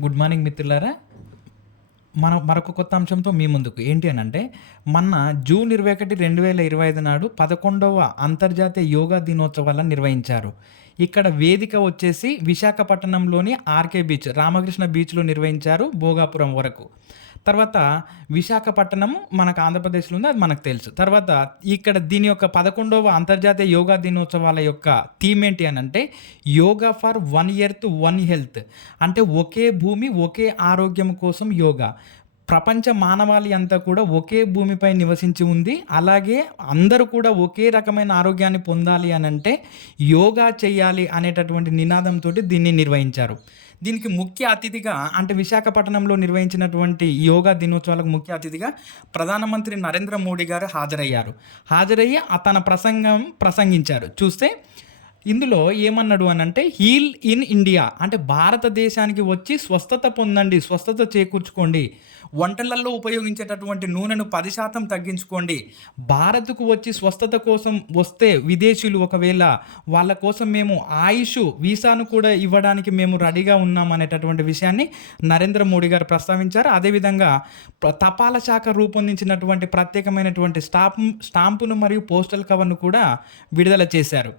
Good morning మిత్రులారా. మరొక కొత్త అంశంతో మీ ముందుకు. ఏంటి అనంటే, మొన్న జూన్ 21, 2025 నాడు 11వ అంతర్జాతీయ యోగా దినోత్సవాలను నిర్వహించారు. ఇక్కడ వేదిక వచ్చేసి విశాఖపట్నంలోని ఆర్‌కే బీచ్, రామకృష్ణ బీచ్‌లో నిర్వహించారు భోగాపురం వరకు. తర్వాత విశాఖపట్నం మనకు ఆంధ్రప్రదేశ్‌లో ఉంది. అది మనకు తెలుసు. తర్వాత ఇక్కడ దీని యొక్క 11వ అంతర్జాతీయ యోగా దినోత్సవాల యొక్క థీమ్ ఏంటి అనంటే, yoga for one earth one health. అంటే ఒకే భూమి ఒకే ఆరోగ్యం కోసం యోగా. ప్రపంచ మానవాళి అంతా కూడా ఒకే భూమిపై నివసించి ఉంది. అలాగే అందరూ కూడా ఒకే రకమైన ఆరోగ్యాన్ని పొందాలి అనంటే యోగా చేయాలి అనేటటువంటి నినాదంతోటి దీన్ని నిర్వహించారు. దీనికి ముఖ్య అతిథిగా, అంటే విశాఖపట్నంలో నిర్వహించినటువంటి యోగా దినోత్సవాలకు ముఖ్య అతిథిగా ప్రధానమంత్రి నరేంద్ర మోడీ గారు హాజరయ్యి తన ప్రసంగించారు. చూస్తే ఇందులో ఏమన్నాడు అనంటే, హీల్ ఇన్ ఇండియా, అంటే భారతదేశానికి వచ్చి స్వస్థత పొందండి, స్వస్థత చేకూర్చుకోండి, వంటలలో ఉపయోగించేటటువంటి నూనెను 10% తగ్గించుకోండి, భారత్కు వచ్చి స్వస్థత కోసం వస్తే విదేశీయులు ఒకవేళ వాళ్ళ కోసం మేము ఆయుష్ వీసాను కూడా ఇవ్వడానికి మేము రెడీగా ఉన్నాం అనేటటువంటి విషయాన్ని నరేంద్ర మోడీ గారు ప్రస్తావించారు. అదేవిధంగా తపాలా శాఖ రూపొందించినటువంటి ప్రత్యేకమైనటువంటి స్టాంపును మరియు పోస్టల్ కవర్ను కూడా విడుదల చేశారు.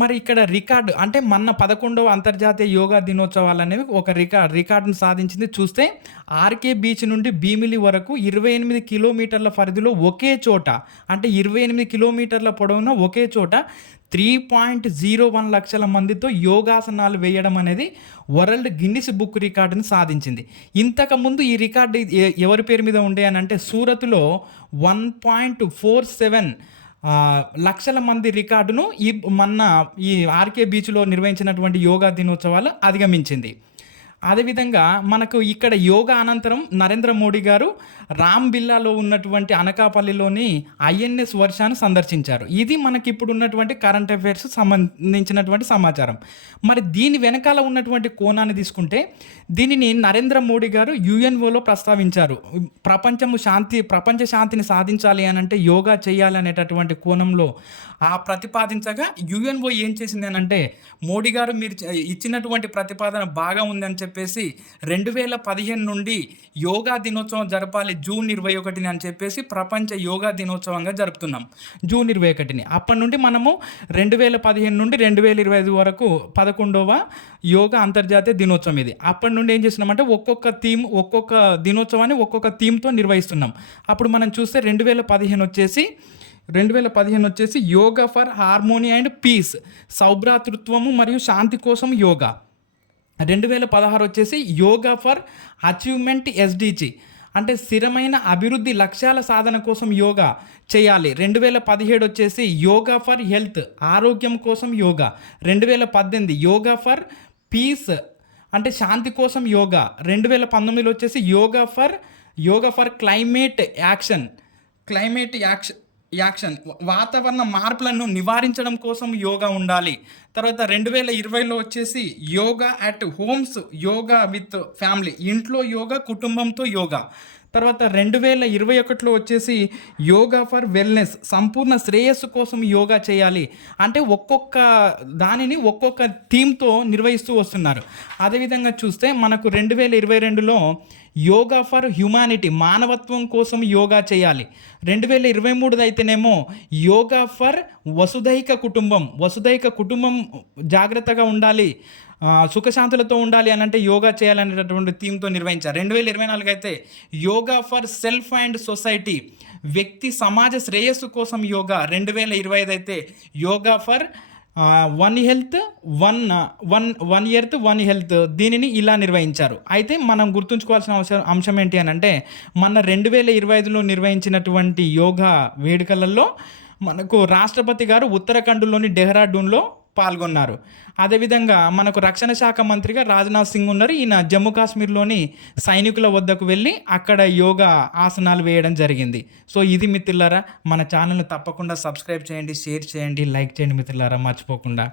మరి ఇక్కడ రికార్డు, అంటే మొన్న 11వ అంతర్జాతీయ యోగా దినోత్సవాలు అనేవి ఒక రికార్డును సాధించింది. చూస్తే ఆర్‌కే బీచ్ నుండి భీమిలి వరకు 28 కిలోమీటర్ల పరిధిలో ఒకే చోట, అంటే 28 కిలోమీటర్ల పొడవున ఒకే చోట 3.01 లక్షల మందితో యోగాసనాలు వేయడం అనేది వరల్డ్ గిన్నిస్ బుక్ రికార్డును సాధించింది. ఇంతకుముందు ఈ రికార్డు ఎవరి పేరు మీద ఉండే అని అంటే, సూరత్‌లో 1.47 లక్షల మంది రికార్డును ఈ ఆర్‌కే బీచ్‌లో నిర్వహించినటువంటి యోగా దినోత్సవాలు అధిగమించింది. అదేవిధంగా మనకు ఇక్కడ యోగా అనంతరం నరేంద్ర మోడీ గారు రాంబిల్లాలో ఉన్నటువంటి అనకాపల్లిలోని ఐఎన్ఎస్ వర్షాను సందర్శించారు. ఇది మనకి ఇప్పుడు ఉన్నటువంటి కరెంట్ అఫైర్స్ సంబంధించినటువంటి సమాచారం. మరి దీని వెనకాల ఉన్నటువంటి కోణాన్ని తీసుకుంటే, దీనిని నరేంద్ర మోడీ గారు యుఎన్ఓలో ప్రస్తావించారు. ప్రపంచ శాంతిని సాధించాలి అని అంటే యోగా చేయాలి అనేటటువంటి కోణంలో ప్రతిపాదించగా, యుఎన్ఓ ఏం చేసింది అని అంటే, మోడీ గారు మీరు ఇచ్చినటువంటి ప్రతిపాదన బాగా ఉందని చెప్పేసి 2015 నుండి యోగా దినోత్సవం జరపాలి జూన్ 21 అని చెప్పేసి ప్రపంచ యోగా దినోత్సవంగా జరుపుతున్నాం జూన్ 21. అప్పటి నుండి మనము 2015 నుండి 2025 వరకు 11వ యోగా అంతర్జాతీయ దినోత్సవం ఇది. అప్పటి నుండి ఏం చేస్తున్నామంటే ఒక్కొక్క దినోత్సవాన్ని ఒక్కొక్క థీమ్తో నిర్వహిస్తున్నాం. అప్పుడు మనం చూస్తే 2015 వచ్చేసి yoga for harmony and peace, సౌభ్రాతృత్వము మరియు శాంతి కోసం యోగా. 2016 వచ్చేసి యోగా ఫర్ అచీవ్మెంట్ ఎస్డిజి, అంటే స్థిరమైన అభివృద్ధి లక్ష్యాల సాధన కోసం యోగా చేయాలి. 2017 వచ్చేసి యోగా ఫర్ హెల్త్, ఆరోగ్యం కోసం యోగా. 2018 యోగా ఫర్ పీస్, అంటే శాంతి కోసం యోగా. 2019 వచ్చేసి యోగా ఫర్ క్లైమేట్ యాక్షన్, వాతావరణ మార్పులను నివారించడం కోసం యోగా ఉండాలి. తర్వాత 2020లో వచ్చేసి yoga at homes, yoga with family, ఇంట్లో యోగా, కుటుంబంతో యోగా. తర్వాత 2021లో వచ్చేసి యోగా ఫర్ వెల్నెస్, సంపూర్ణ శ్రేయస్సు కోసం యోగా చేయాలి. అంటే ఒక్కొక్క దానిని ఒక్కొక్క థీమ్తో నిర్వహిస్తూ వస్తున్నారు. అదేవిధంగా చూస్తే మనకు 2022లో యోగా ఫర్ హ్యుమానిటీ, మానవత్వం కోసం యోగా చేయాలి. 2023 అయితేనేమో యోగా ఫర్ వసుధైక కుటుంబం జాగ్రత్తగా ఉండాలి, సుఖశాంతులతో ఉండాలి అని అంటే యోగా చేయాలనేటటువంటి థీమ్తో నిర్వహించారు. 2024 అయితే yoga for self and society, వ్యక్తి సమాజ శ్రేయస్సు కోసం యోగా. 2025 అయితే yoga for one earth one health, దీనిని ఇలా నిర్వహించారు. అయితే మనం గుర్తుంచుకోవాల్సిన అంశం ఏంటి అని అంటే, మన 2025లో నిర్వహించినటువంటి యోగా వేడుకలలో మనకు రాష్ట్రపతి గారు ఉత్తరాఖండ్లోని డెహ్రాడూన్లో పాల్గొన్నారు. అదేవిధంగా మనకు రక్షణ శాఖ మంత్రిగా రాజ్నాథ్ సింగ్ ఉన్నారు. ఈయన జమ్మూ కాశ్మీర్లోని సైనికుల వద్దకు వెళ్ళి అక్కడ యోగా ఆసనాలు వేయడం జరిగింది. సో ఇది మిత్రులారా, మన ఛానల్ని తప్పకుండా సబ్స్క్రైబ్ చేయండి, షేర్ చేయండి, లైక్ చేయండి మిత్రులారా, మర్చిపోకుండా.